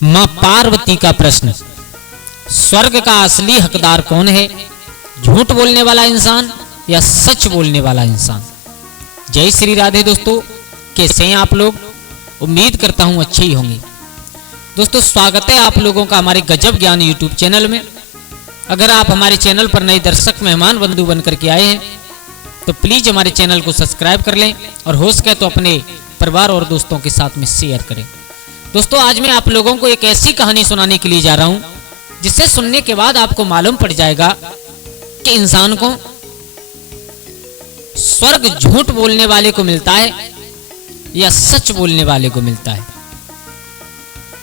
मां पार्वती का प्रश्न, स्वर्ग का असली हकदार कौन है, झूठ बोलने वाला इंसान या सच बोलने वाला इंसान। जय श्री राधे दोस्तों, कैसे हैं आप लोग। उम्मीद करता हूं अच्छे ही होंगे। दोस्तों स्वागत है आप लोगों का हमारे गजब ज्ञान यूट्यूब चैनल में। अगर आप हमारे चैनल पर नए दर्शक मेहमान बंधु बनकर के आए हैं तो प्लीज हमारे चैनल को सब्सक्राइब कर लें और हो सके तो अपने परिवार और दोस्तों के साथ में शेयर करें। दोस्तों आज मैं आप लोगों को एक ऐसी कहानी सुनाने के लिए जा रहा हूं जिसे सुनने के बाद आपको मालूम पड़ जाएगा कि इंसान को स्वर्ग झूठ बोलने वाले को मिलता है या सच बोलने वाले को मिलता है।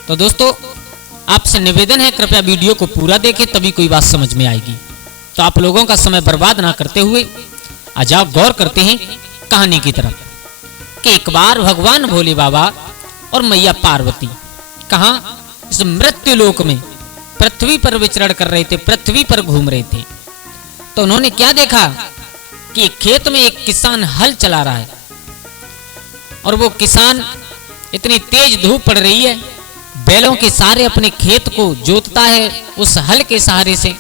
तो दोस्तों आपसे निवेदन है, कृपया वीडियो को पूरा देखें तभी कोई बात समझ में आएगी। तो आप लोगों का समय बर्बाद ना करते हुए आज आप गौर करते हैं कहानी की तरफ कि एक बार भगवान भोले बाबा और मैया पार्वती कहां, इस मृत्यु लोक में पृथ्वी पर विचरण कर रहे थे, पृथ्वी पर घूम रहे थे। तो उन्होंने क्या देखा कि एक खेत में एक किसान हल चला रहा है और वो किसान इतनी तेज धूप पड़ रही है, बैलों के सहारे अपने खेत को जोतता है उस हल के सहारे से।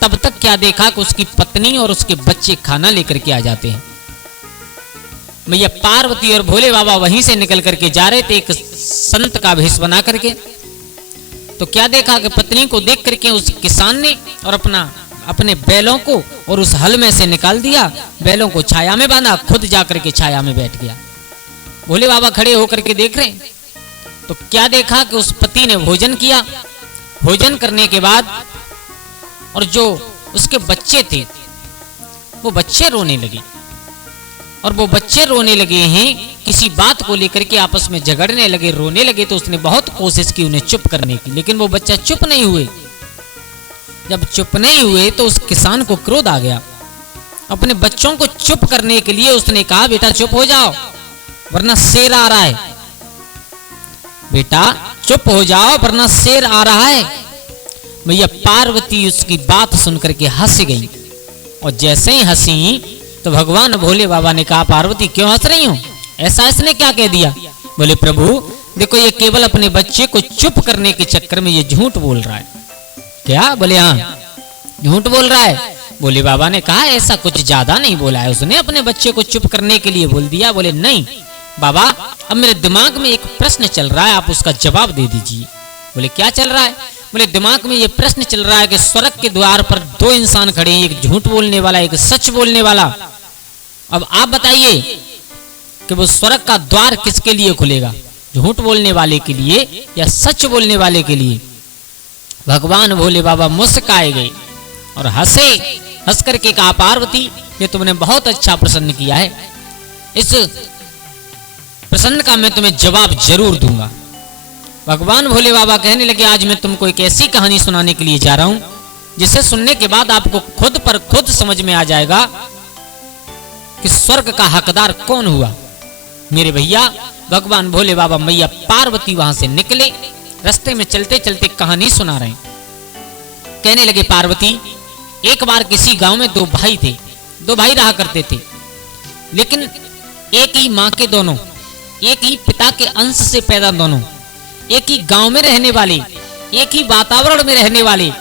तब तक क्या देखा कि उसकी पत्नी और उसके बच्चे खाना लेकर के आ जाते हैं। मैया पार्वती और भोले बाबा वहीं से निकल करके जा रहे थे एक संत का भेष बना करके। तो क्या देखा कि पत्नी को देख करके उस किसान ने और अपने बैलों को और उस हल में से निकाल दिया, बैलों को छाया में बांधा, खुद जाकर के छाया में बैठ गया। भोले बाबा खड़े होकर के देख रहे हैं तो क्या देखा कि उस पति ने भोजन किया। भोजन करने के बाद और जो उसके बच्चे थे वो बच्चे रोने लगे और वो बच्चे रोने लगे हैं, किसी बात को लेकर के आपस में झगड़ने लगे, रोने लगे। तो उसने बहुत कोशिश की उन्हें चुप करने की, लेकिन वो बच्चा चुप नहीं हुए। जब चुप नहीं हुए तो उस किसान को क्रोध आ गया। अपने बच्चों को चुप करने के लिए उसने कहा, बेटा चुप हो जाओ वरना शेर आ रहा है, बेटा चुप हो जाओ वरना शेर आ रहा है। मैया पार्वती उसकी बात सुनकर के हंस गई और जैसे ही हंसी तो भगवान भोले बाबा ने कहा, पार्वती क्यों हंस रही हो, ऐसा इसने क्या कह दिया। बोले प्रभु देखो ये केवल अपने बच्चे को चुप करने के चक्कर में ये झूठ बोल रहा है। क्या? बोले हाँ झूठ बोल रहा है। भोले बाबा ने कहा ऐसा कुछ ज्यादा नहीं बोला है उसने, अपने बच्चे को चुप करने के लिए बोल दिया। बोले नहीं बाबा, अब मेरे दिमाग में एक प्रश्न चल रहा है, आप उसका जवाब दे दीजिए। बोले क्या चल रहा है। बोले दिमाग में ये प्रश्न चल रहा है कि स्वर्ग के द्वार पर दो इंसान खड़े हैं, एक झूठ बोलने वाला एक सच बोलने वाला। अब आप बताइए कि वो स्वर्ग का द्वार किसके लिए खुलेगा, झूठ बोलने वाले के लिए या सच बोलने वाले के लिए। भगवान भोले बाबा मुस्काए गए और हंसे, हंस करके कहा, पार्वती ये तुमने बहुत अच्छा प्रश्न किया है, इस प्रश्न का मैं तुम्हें जवाब जरूर दूंगा। भगवान भोले बाबा कहने लगे, आज मैं तुमको एक ऐसी कहानी सुनाने के लिए जा रहा हूं जिसे सुनने के बाद आपको खुद पर खुद समझ में आ जाएगा कि स्वर्ग का हकदार कौन हुआ। मेरे भैया भगवान भोले बाबा मैया पार्वती वहां से निकले, रास्ते में चलते चलते कहानी सुना रहे। कहने लगे, पार्वती एक बार किसी गांव में दो भाई थे, दो भाई रहा करते थे, लेकिन एक ही मां के दोनों, एक ही पिता के अंश से पैदा दोनों, एक ही गांव में रहने वाले, एक ही वातावरण में रहने वाले,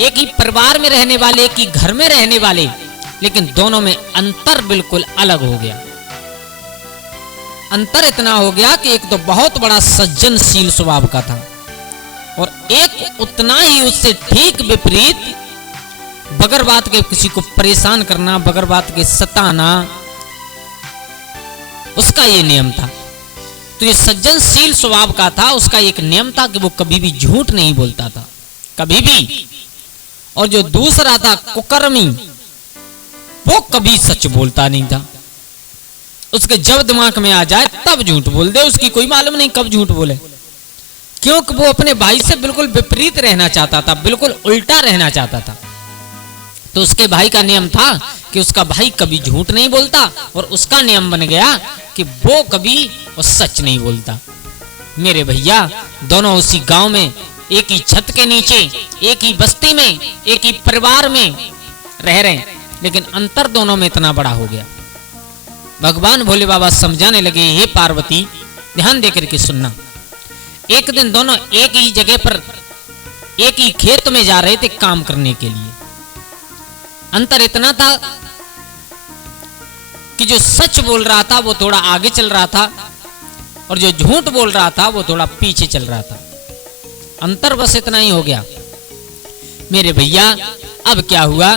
एक ही परिवार में रहने वाले, एक ही घर में रहने वाले, लेकिन दोनों में अंतर बिल्कुल अलग हो गया। अंतर इतना हो गया कि एक तो बहुत बड़ा सज्जनशील स्वभाव का था और एक उतना ही उससे ठीक विपरीत, बगैर बात के किसी को परेशान करना, बगैर बात के सताना, उसका ये नियम था। तो ये सज्जनशील स्वभाव का था, उसका एक नियम था कि वो कभी भी झूठ नहीं बोलता था, कभी भी। और जो दूसरा था कुकर्मी, वो कभी सच बोलता नहीं था। उसके जब दिमाग में आ जाए तब झूठ बोल दे, उसकी कोई मालूम नहीं कब झूठ बोले, क्योंकि वो अपने भाई से बिल्कुल विपरीत रहना चाहता था, बिल्कुल उल्टा रहना चाहता था। तो उसके भाई का नियम था कि उसका भाई कभी झूठ नहीं बोलता और उसका नियम बन गया कि वो कभी सच नहीं बोलता। मेरे भैया दोनों उसी गांव में, एक ही छत के नीचे, एक ही बस्ती में, एक ही परिवार में रह रहे हैं, लेकिन अंतर दोनों में इतना बड़ा हो गया। भगवान भोले बाबा समझाने लगे, हे पार्वती ध्यान देकर के सुनना, एक दिन दोनों एक ही जगह पर एक ही खेत में जा रहे थे काम करने के लिए। अंतर इतना था कि जो सच बोल रहा था वो थोड़ा आगे चल रहा था और जो झूठ बोल रहा था वो थोड़ा पीछे चल रहा था। अंतर बस इतना ही हो गया मेरे भैया। अब क्या हुआ,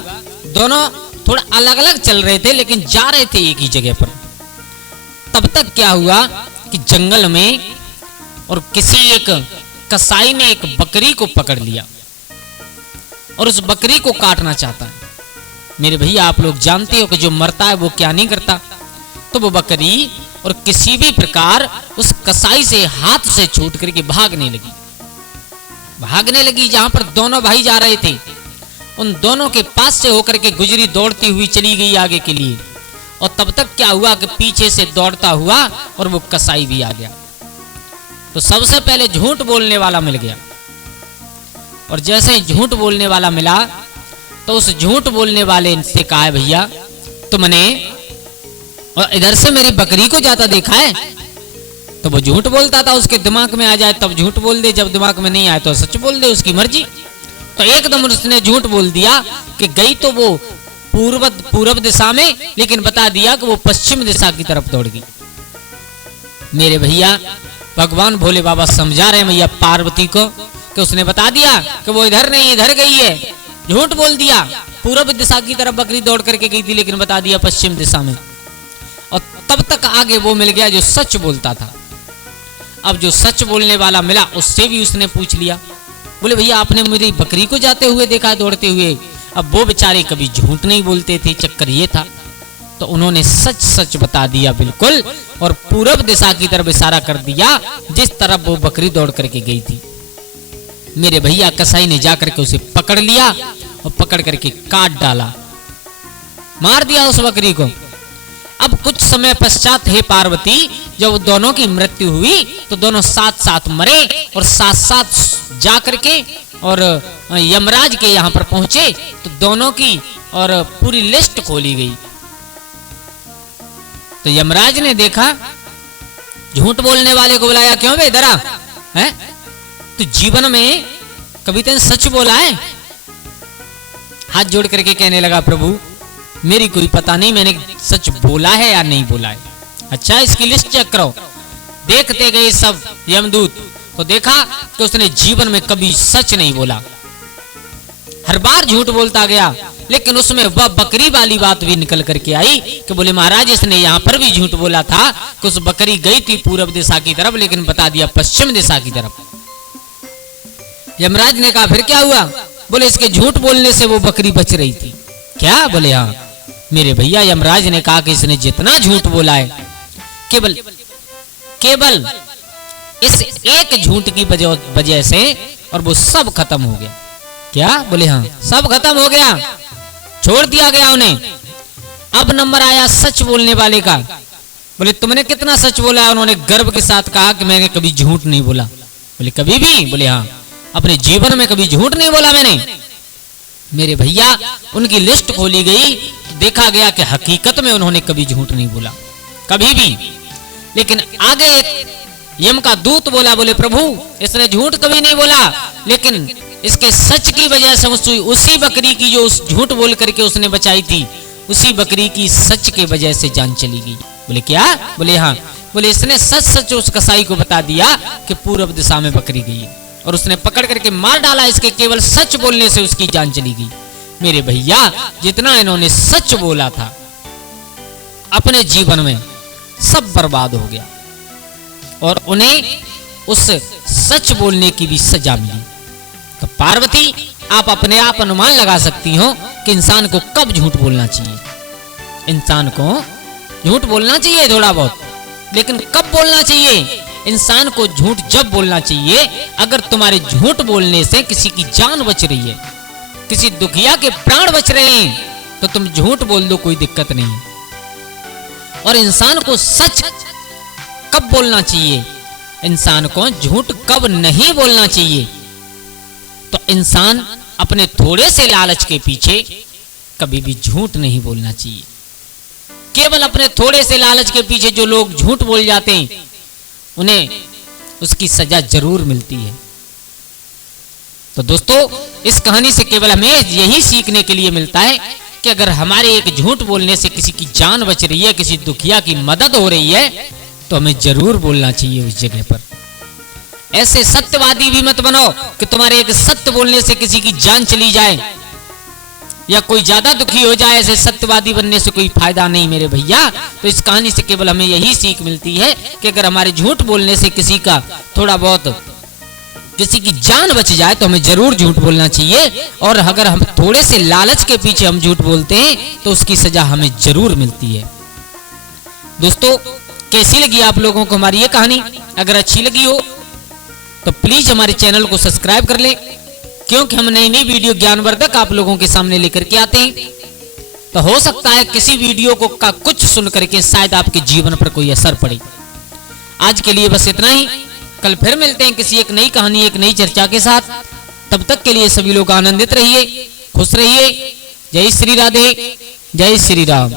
दोनों थोड़ा अलग अलग चल रहे थे लेकिन जा रहे थे एक ही जगह पर। तब तक क्या हुआ कि जंगल में और किसी एक कसाई ने एक बकरी को पकड़ लिया और उस बकरी को काटना चाहता है। मेरे भैया आप लोग जानते हो कि जो मरता है वो क्या नहीं करता, तो वो बकरी और किसी भी प्रकार उस कसाई से हाथ से छूट करके भागने लगी। जहां पर दोनों भाई जा रहे थे उन दोनों के पास से होकर के गुजरी दौड़ती हुई चली गई आगे के लिए। और तब तक क्या हुआ कि पीछे से दौड़ता हुआ और वो कसाई भी आ गया। तो सबसे पहले झूठ बोलने वाला मिल गया और जैसे ही झूठ बोलने वाला मिला तो उस झूठ बोलने वाले से कहा है भैया तुमने और इधर से मेरी बकरी को जाता देखा है? तो वो झूठ बोलता था, उसके दिमाग में आ जाए तब झूठ बोल दे, जब दिमाग में नहीं आए तो सच बोल दे, उसकी मर्जी। तो एकदम उसने झूठ बोल दिया कि गई तो वो पूर्व दिशा में, लेकिन बता दिया कि वो पश्चिम दिशा की तरफ दौड़ गई। मेरे भैया भगवान भोले बाबा समझा रहे मैया पार्वती को कि उसने बता दिया कि वो इधर नहीं इधर गई है। झूठ बोल दिया, पूर्व दिशा की तरफ बकरी दौड़ करके गई थी लेकिन बता दिया पश्चिम दिशा में। और तब तक आगे वो मिल गया जो सच बोलता था। अब जो सच बोलने वाला मिला उससे भी उसने पूछ लिया, बोले भैया आपने मेरी बकरी को जाते हुए देखा दौड़ते हुए? अब वो बेचारे कभी झूठ नहीं बोलते थे, चक्कर ये था। तो उन्होंने सच सच बता दिया बिल्कुल और पूरब दिशा की तरफ इशारा कर दिया जिस तरफ वो बकरी दौड़ करके गई थी। मेरे भैया कसाई ने जाकर के उसे पकड़ लिया और पकड़ करके काट डाला, मार दिया उस बकरी को। अब कुछ समय पश्चात हे पार्वती जब दोनों की मृत्यु हुई तो दोनों साथ साथ मरे और साथ साथ जाकर के और यमराज के यहां पर पहुंचे तो दोनों की और पूरी लिस्ट खोली गई। तो यमराज ने देखा, झूठ बोलने वाले को बुलाया, क्यों बे इधर आ, हैं? तो जीवन में कभी तेने सच बोला है? हाथ जोड़ करके कहने लगा प्रभु मेरी कोई पता नहीं मैंने सच बोला है या नहीं बोला है। अच्छा इसकी लिस्ट चेक करो। देखते गए सब यमदूत तो देखा कि उसने जीवन में कभी सच नहीं बोला, हर बार झूठ बोलता गया। लेकिन उसमें वह बकरी वाली बात भी निकल करके आई कि बोले महाराज इसने यहां पर भी झूठ बोला था कि उस बकरी गई थी पूरब दिशा की तरफ लेकिन बता दिया पश्चिम दिशा की तरफ। यमराज ने कहा फिर क्या हुआ? बोले इसके झूठ बोलने से वो बकरी बच रही थी। क्या? बोले हाँ। मेरे भैया यमराज ने कहा कि इसने जितना झूठ बोला है केवल इस एक झूठ की वजह से और वो सब खत्म हो गया। क्या? बोले हाँ सब खत्म हो गया, छोड़ दिया गया उन्हें। अब नंबर आया सच बोलने वाले का। बोले तुमने कितना सच बोला है? उन्होंने गर्व के साथ कहा कि मैंने कभी झूठ नहीं बोला। बोले कभी भी? बोले हाँ अपने जीवन में कभी झूठ नहीं बोला मैंने। मेरे भैया उनकी लिस्ट खोली गई, देखा गया कि हकीकत में उन्होंने कभी झूठ नहीं बोला कभी भी। लेकिन आगे एक यम का दूत बोला, बोले प्रभु इसने झूठ कभी नहीं बोला लेकिन इसके सच की वजह से उसी बकरी की जो उस झूठ बोल करके उसने बचाई थी उसी बकरी की सच के वजह से जान चली गई। बोले क्या? बोले हाँ। बोले इसने सच सच उस कसाई को बता दिया कि पूर्व दिशा में बकरी गई और उसने पकड़ करके मार डाला, इसके केवल सच बोलने से उसकी जान चली गई। मेरे भैया जितना इन्होंने सच बोला था अपने जीवन में सब बर्बाद हो गया और उन्हें उस सच बोलने की भी सजा मिली। तो पार्वती आप अपने आप अनुमान लगा सकती हो कि इंसान को कब झूठ बोलना चाहिए। इंसान को झूठ बोलना चाहिए थोड़ा बहुत, लेकिन कब बोलना चाहिए? इंसान को झूठ जब बोलना चाहिए अगर तुम्हारे झूठ बोलने से किसी की जान बच रही है, किसी दुखिया के प्राण बच रहे हैं तो तुम झूठ बोल दो, कोई दिक्कत नहीं। और इंसान को सच कब बोलना चाहिए, इंसान को झूठ कब नहीं बोलना चाहिए? तो इंसान अपने थोड़े से लालच के पीछे कभी भी झूठ नहीं बोलना चाहिए। केवल अपने थोड़े से लालच के पीछे जो लोग झूठ बोल जाते हैं उन्हें उसकी सजा जरूर मिलती है। तो दोस्तों, इस कहानी से केवल हमें यही सीखने के लिए मिलता है कि अगर हमारे एक झूठ बोलने से किसी की जान बच रही है, किसी दुखिया की मदद हो रही है, तो हमें जरूर बोलना चाहिए उस जगह पर। ऐसे सत्यवादी भी मत बनो कि तुम्हारे एक सत्य बोलने से किसी की जान चली जाए या कोई ज्यादा दुखी हो जाए। ऐसे सत्यवादी बनने से कोई फायदा नहीं मेरे भैया। तो इस कहानी से केवल हमें यही सीख मिलती है कि अगर हमारे झूठ बोलने से किसी का थोड़ा बहुत किसी की जान बच जाए तो हमें जरूर झूठ बोलना चाहिए। और अगर हम थोड़े से लालच के पीछे हम झूठ बोलते हैं तो उसकी सजा हमें जरूर मिलती है। दोस्तों, कैसी लगी आप लोगों को हमारी ये कहानी? अगर अच्छी लगी हो तो प्लीज हमारे चैनल को सब्सक्राइब कर ले, क्योंकि हम नई नई वीडियो ज्ञानवर्धक आप लोगों के सामने लेकर के आते हैं। तो हो सकता है किसी वीडियो को का कुछ सुन करके शायद आपके जीवन पर कोई असर पड़े। आज के लिए बस इतना ही। कल फिर मिलते हैं किसी एक नई कहानी, एक नई चर्चा के साथ। तब तक के लिए सभी लोग आनंदित रहिए, खुश रहिए। जय श्री राधे, जय श्री राम।